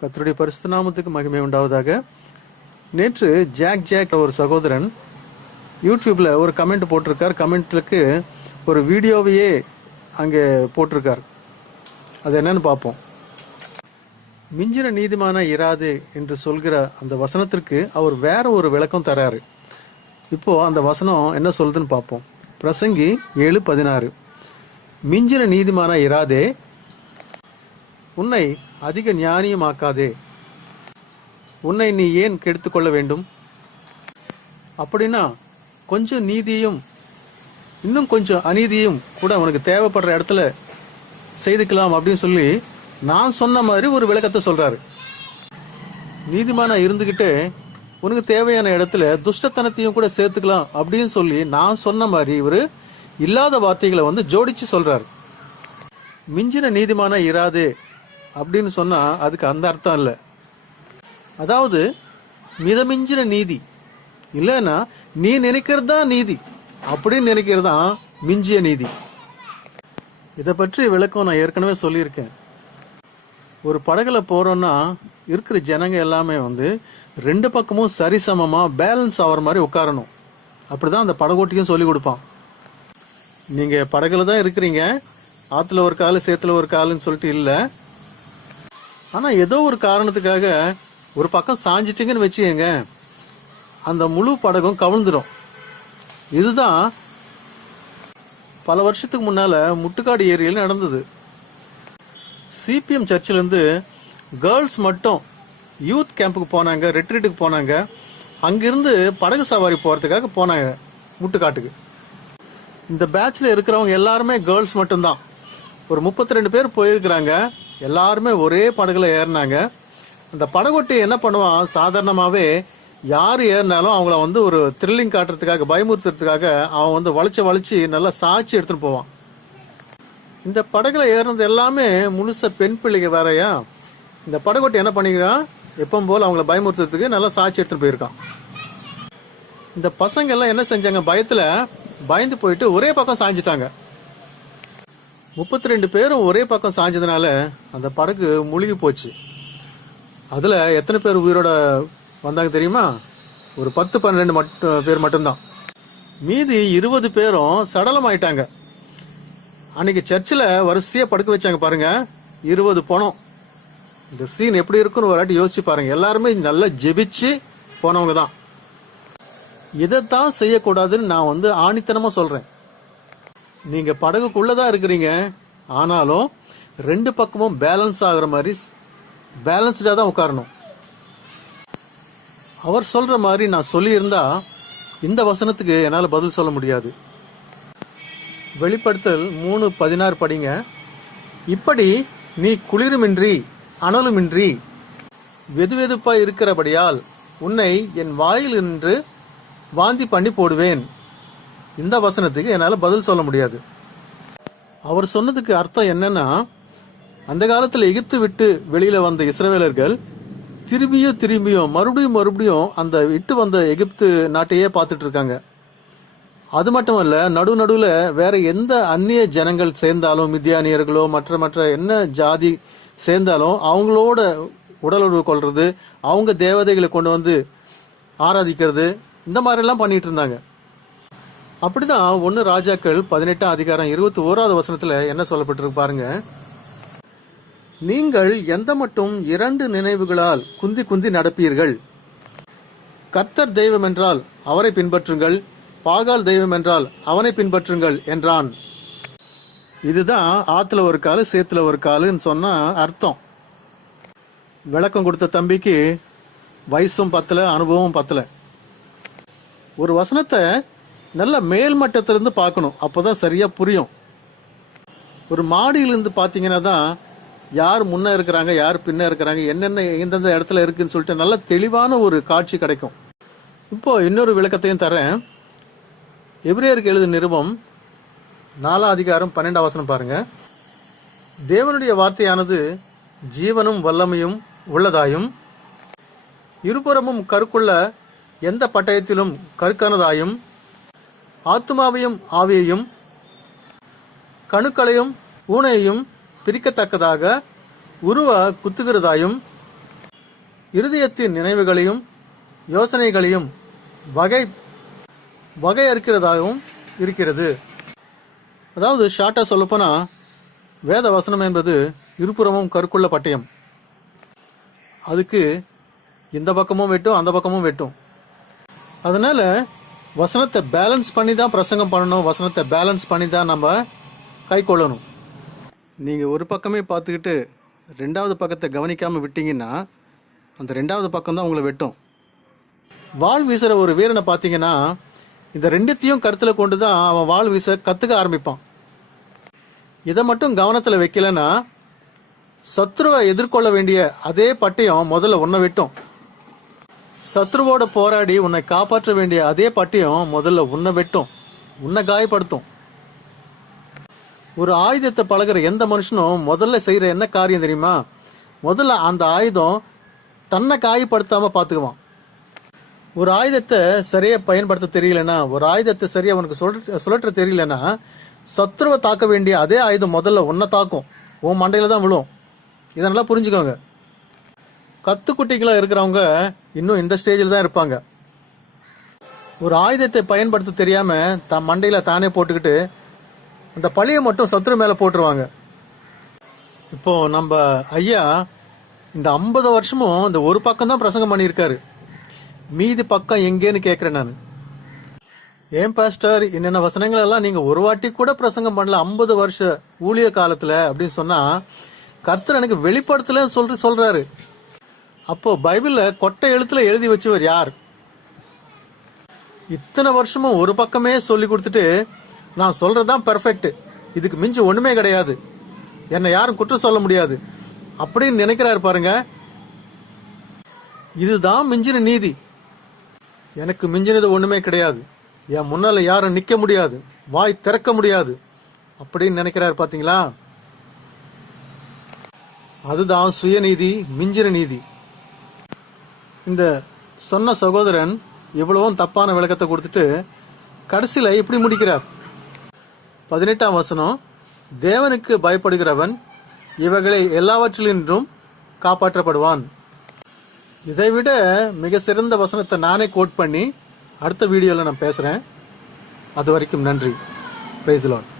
கர்த்தருடைய பரிசுத்த நாமத்துக்கு மகிமை உண்டாவதாக. நேற்று ஜாக் ஒரு சகோதரன் யூடியூப்ல ஒரு கமெண்ட் போட்டிருக்கார். கமெண்ட்லுக்கு ஒரு வீடியோவையே அங்கே போட்டிருக்கார். அது என்னன்னு பார்ப்போம். மிஞ்சின நீதிமான இராது என்று சொல்கிற அந்த வசனத்திற்கு அவர் வேற ஒரு விளக்கம் தராரு. இப்போ அந்த வசனம் என்ன சொல்லுதுன்னு பார்ப்போம். பிரசங்கி 7:16. மிஞ்சின நீதிமான இராதே, உன்னை அதிக ஞானியமாக்காதே, உன்னை நீ ஏன் கெடுத்துக்கொள்ள வேண்டும்? அப்படின்னா கொஞ்சம் நீதியும் இன்னும் கொஞ்சம் அநீதியும் கூட உனக்கு தேவைப்படுற இடத்துல செய்துக்கலாம் அப்படின்னு சொல்லி நான் சொன்ன மாதிரி ஒரு விளக்கத்தை சொல்றாரு. நீதிமானா இருந்துகிட்டே உனக்கு தேவையான இடத்துல துஷ்டத்தனத்தையும் கூட சேர்த்துக்கலாம் அப்படின்னு சொல்லி நான் சொன்ன மாதிரி இவரு இல்லாத வார்த்தைகளை ஜோடிச்சு சொல்றாரு. மிஞ்சின நீதிமானா இராதே அப்படின்னு சொன்னா அதுக்கு அந்த அர்த்தம் இல்லை. அதாவது மிதமிஞ்சின நீதி இல்லைன்னா நீ நினைக்கிறது தான் நீதி அப்படின்னு நினைக்கிறது தான் மிஞ்சிய நீதி. இதை பற்றி விளக்கம் நான் ஏற்கனவே சொல்லியிருக்கேன். ஒரு படகுல போறோம்னா இருக்கிற ஜனங்க எல்லாமே ரெண்டு பக்கமும் சரிசமமா பேலன்ஸ் ஆகிற மாதிரி உட்காரணும். அப்படிதான் அந்த படகோட்டியும் சொல்லி கொடுப்பான். நீங்க படகுல தான் இருக்கிறீங்க, ஆத்துல ஒரு காலு சேத்துல ஒரு காலுன்னு சொல்லிட்டு இல்லை. ஆனா ஏதோ ஒரு காரணத்துக்காக ஒரு பக்கம் சாஞ்சிட்டீங்கன்னு வச்சுக்கங்க, அந்த முழு படகும் கவிழ்ந்துடும். இதுதான் பல வருஷத்துக்கு முன்னால முட்டுக்காடு ஏரியில் நடந்தது. சிபிஎம் சர்ச்சிலேருந்து கேர்ள்ஸ் மட்டும் யூத் கேம்புக்கு போனாங்க, ரெட்ரீட்டுக்கு போனாங்க. அங்கிருந்து படகு சவாரி போறதுக்காக போனாங்க முட்டுக்காட்டுக்கு. இந்த பேட்ச்ல இருக்கிறவங்க எல்லாருமே கேர்ள்ஸ் மட்டும்தான். ஒரு 32 பேர் போயிருக்கிறாங்க. எல்லாருமே ஒரே படகுல ஏறினாங்க. அந்த படகொட்டி என்ன பண்ணுவான், சாதாரணமாவே யாரு ஏறினாலும் அவங்கள ஒரு த்ரில்லிங் காட்டுறதுக்காக, பயமுறுத்துறதுக்காக அவன் வளைச்சு நல்லா சாட்சி எடுத்துட்டு போவான். இந்த படகுல ஏறினது எல்லாமே முழுச பெண் பிள்ளைங்க வேறையா. இந்த படகொட்டி என்ன பண்ணிக்கிறான், எப்பவும் போல அவங்கள பயமுறுத்துறதுக்கு நல்லா சாட்சி எடுத்துட்டு போயிருக்கான். இந்த பசங்க எல்லாம் என்ன செஞ்சாங்க, பயந்து போயிட்டு ஒரே பக்கம் சாஞ்சிட்டாங்க. 32 பேரும் ஒரே பக்கம் சாஞ்சதுனால அந்த படகு முழுகி போச்சு. அதுல எத்தனை பேர் உயிரோட வந்தாங்க தெரியுமா? ஒரு 10-12 பேர் மட்டும்தான். மீதி 20 பேரும் சடலம் ஆயிட்டாங்க. அன்னைக்கு சர்ச்சில் வரிசையா படுக்க வச்சாங்க பாருங்க, 20 பணம். இந்த சீன் எப்படி இருக்குன்னு ஒரு வாட்டி யோசிச்சு பாருங்க. எல்லாருமே நல்லா ஜெபிச்சு போனவங்க தான். இதைத்தான் செய்யக்கூடாதுன்னு நான் ஆணித்தனமா சொல்றேன். நீங்க படகுக்குள்ளதான் இருக்கிறீங்க, ஆனாலும் ரெண்டு பக்கமும் பேலன்ஸ் ஆகுற மாதிரி பேலன்ஸ்டா தான் உட்காரணும். அவர் சொல்ற மாதிரி நான் சொல்லியிருந்தா இந்த வசனத்துக்கு என்னால் பதில் சொல்ல முடியாது. வெளிப்படுத்தல் 3:16 படிங்க. இப்படி நீ குளிருமின்றி அனலுமின்றி வெதுவெதுப்பாய் இருக்கிறபடியால் உன்னை என் வாயில் நின்று வாந்தி பண்ணி போடுவேன். இந்த வசனத்துக்கு என்னால் பதில் சொல்ல முடியாது. அவர் சொன்னதுக்கு அர்த்தம் என்னன்னா, அந்த காலத்தில் எகிப்து விட்டு வெளியில வந்த இஸ்ரவேலர்கள் திரும்பியும் மறுபடியும் அந்த விட்டு வந்த எகிப்து நாட்டையே பார்த்துட்டு இருக்காங்க. அது மட்டுமல்ல, நடுவுல வேற எந்த அந்நிய ஜனங்கள் சேர்ந்தாலும், மித்தியானியர்களோ மற்ற என்ன ஜாதி சேர்ந்தாலும் அவங்களோட உடலுறவு கொள்றது, அவங்க தேவதைகளை கொண்டு ஆராதிக்கிறது, இந்த மாதிரி எல்லாம் பண்ணிட்டு இருந்தாங்க. அப்படிதான் 1 ராஜாக்கள் 18ஆம் அதிகாரம் 21வது வசனத்துல என்ன சொல்லப்பட்டிருக்கு பாருங்க. நீங்கள் எந்த மட்டும் 2 நினைவுகளால் குந்தி நடப்பீர்கள். கர்த்தர் தெய்வம் என்றால் அவரை பின்பற்றுங்கள், பாகால் தெய்வம் என்றால் அவனை பின்பற்றுங்கள் என்றான். இதுதான் ஆத்துல ஒரு காலு சேத்துல ஒரு காலுன்னு சொன்னா அர்த்தம். விளக்கம் கொடுத்த தம்பிக்கு வயசும் பத்தல, அனுபவம் பத்தல. ஒரு வசனத்தை நல்ல மேல் மட்டத்திலிருந்து பார்க்கணும், அப்போதான் சரியா புரியும். ஒரு மாடியிலிருந்து பார்த்தீங்கன்னா தான் யார் முன்ன இருக்கிறாங்க, யார் பின்ன இருக்கிறாங்க, என்னென்ன எந்தெந்த இடத்துல இருக்குன்னு சொல்லிட்டு நல்ல தெளிவான ஒரு காட்சி கிடைக்கும். இப்போ இன்னொரு விளக்கத்தையும் தரேன். எபிரேயருக்கு எழுதின நிருபம் 4ஆம் அதிகாரம் 12ஆம் வசனம் பாருங்க. தேவனுடைய வார்த்தையானது ஜீவனும் வல்லமையும் உள்ளதாயும் இருபுறமும் கருக்குள்ள எந்த பட்டயத்திலும் கருக்கானதாயும் ஆத்துமாவையும் ஆவியையும் கணுக்களையும் ஊனையையும் பிரிக்கத்தக்கதாக உருவ குத்துகிறதாயும் இருதயத்தின் நினைவுகளையும் யோசனைகளையும் வகையறுக்கிறதாகவும் இருக்கிறது. அதாவது ஷார்ட்டா சொல்லப்போனா, வேத வசனம் என்பது இருபுறமும் கருக்குள்ள பட்டயம். அதுக்கு இந்த பக்கமும் வெட்டும், அந்த பக்கமும் வெட்டும். அதனால வசனத்தை பேலன்ஸ் பண்ணி தான் பிரசங்கம் பண்ணணும், வசனத்தை பேலன்ஸ் பண்ணி தான் நம்ம கை கொள்ளணும். நீங்கள் ஒரு பக்கமே பார்த்துக்கிட்டு ரெண்டாவது பக்கத்தை கவனிக்காமல் விட்டீங்கன்னா அந்த ரெண்டாவது பக்கம் தான் உங்களை வெட்டும். வாள் வீசுகிற ஒரு வீரனை பார்த்தீங்கன்னா இந்த ரெண்டுத்தையும் கருத்தில் கொண்டு தான் அவன் வாள் வீச கற்றுக்க ஆரம்பிப்பான். இதை மட்டும் கவனத்தில் வைக்கலன்னா சத்ருவை எதிர்கொள்ள வேண்டிய அதே பட்டயம் முதல்ல உன்னை வெட்டும். சத்ருவோட போராடி உன்னை காப்பாற்ற வேண்டிய அதே பட்டயம் முதல்ல உன்னை வெட்டும், உன்னை காயப்படுத்தும். ஒரு ஆயுதத்தை பழகிற எந்த மனுஷனும் முதல்ல செய்கிற என்ன காரியம் தெரியுமா? முதல்ல அந்த ஆயுதம் தன்னை காயப்படுத்தாமல் பார்த்துக்குவான். ஒரு ஆயுதத்தை சரியாக பயன்படுத்த தெரியலனா, ஒரு ஆயுதத்தை சரியாக அவனுக்கு சுழற்ற தெரியலனா, சத்ருவை தாக்க வேண்டிய அதே ஆயுதம் முதல்ல உன்னை தாக்கும், உன் மண்டையில் தான் விழும். இதெல்லாம் புரிஞ்சுக்கோங்க. கத்துக்குட்டிகளாக இருக்கிறவங்க இன்னும் இந்த ஸ்டேஜில் தான் இருப்பாங்க. ஒரு ஆயுதத்தை பயன்படுத்த தெரியாமல் தன் மண்டையில் தானே போட்டுக்கிட்டு அந்த பழியை மட்டும் சத்ரு மேலே போட்டுருவாங்க. இப்போ நம்ம ஐயா இந்த 50 வருஷமும் இந்த ஒரு பக்கம் தான் பிரசங்கம் பண்ணியிருக்காரு. மீதி பக்கம் எங்கேன்னு கேட்குறேன் நான். ஏன் பாஸ்டர், என்னென்ன வசனங்கள் எல்லாம் நீங்கள் ஒரு வாட்டி கூட பிரசங்கம் பண்ணல 50 வருஷ ஊழிய காலத்தில் அப்படின்னு சொன்னால், கர்த்தர் எனக்கு வெளிப்படுத்தலன்னு சொல்கிறாரு. அப்போ பைபிளில் கொட்டை எழுத்துல எழுதி வச்சவர் யார்? இத்தனை வருஷமும் ஒரு பக்கமே சொல்லி கொடுத்துட்டு நான் சொல்றதுதான் பெர்ஃபெக்ட், இதுக்கு மிஞ்சி ஒண்ணுமே கிடையாது, என்னை யாரும் குற்றம் சொல்ல முடியாது அப்படின்னு நினைக்கிறாரு பாருங்க. இதுதான் மிஞ்சின நீதி. எனக்கு மிஞ்சினது ஒண்ணுமே கிடையாது, என் முன்னால யாரும் நிக்க முடியாது, வாய் திறக்க முடியாது அப்படின்னு நினைக்கிறாரு பாத்தீங்களா? அதுதான் சுயநீதி, மிஞ்சின நீதி. இந்த சொன்ன சகோதரன் இவ்வளவும் தப்பான விளக்கத்தை கொடுத்துட்டு கடைசியில் இப்படி முடிக்கிறார். 18ஆம் வசனம், தேவனுக்கு பயப்படுகிறவன் இவைகளை எல்லாவற்றிலும் காப்பாற்றப்படுவான். இதைவிட மிக சிறந்த வசனத்தை நானே கோட் பண்ணி அடுத்த வீடியோவில் நான் பேசுகிறேன். அது வரைக்கும் நன்றி. Praise the Lord.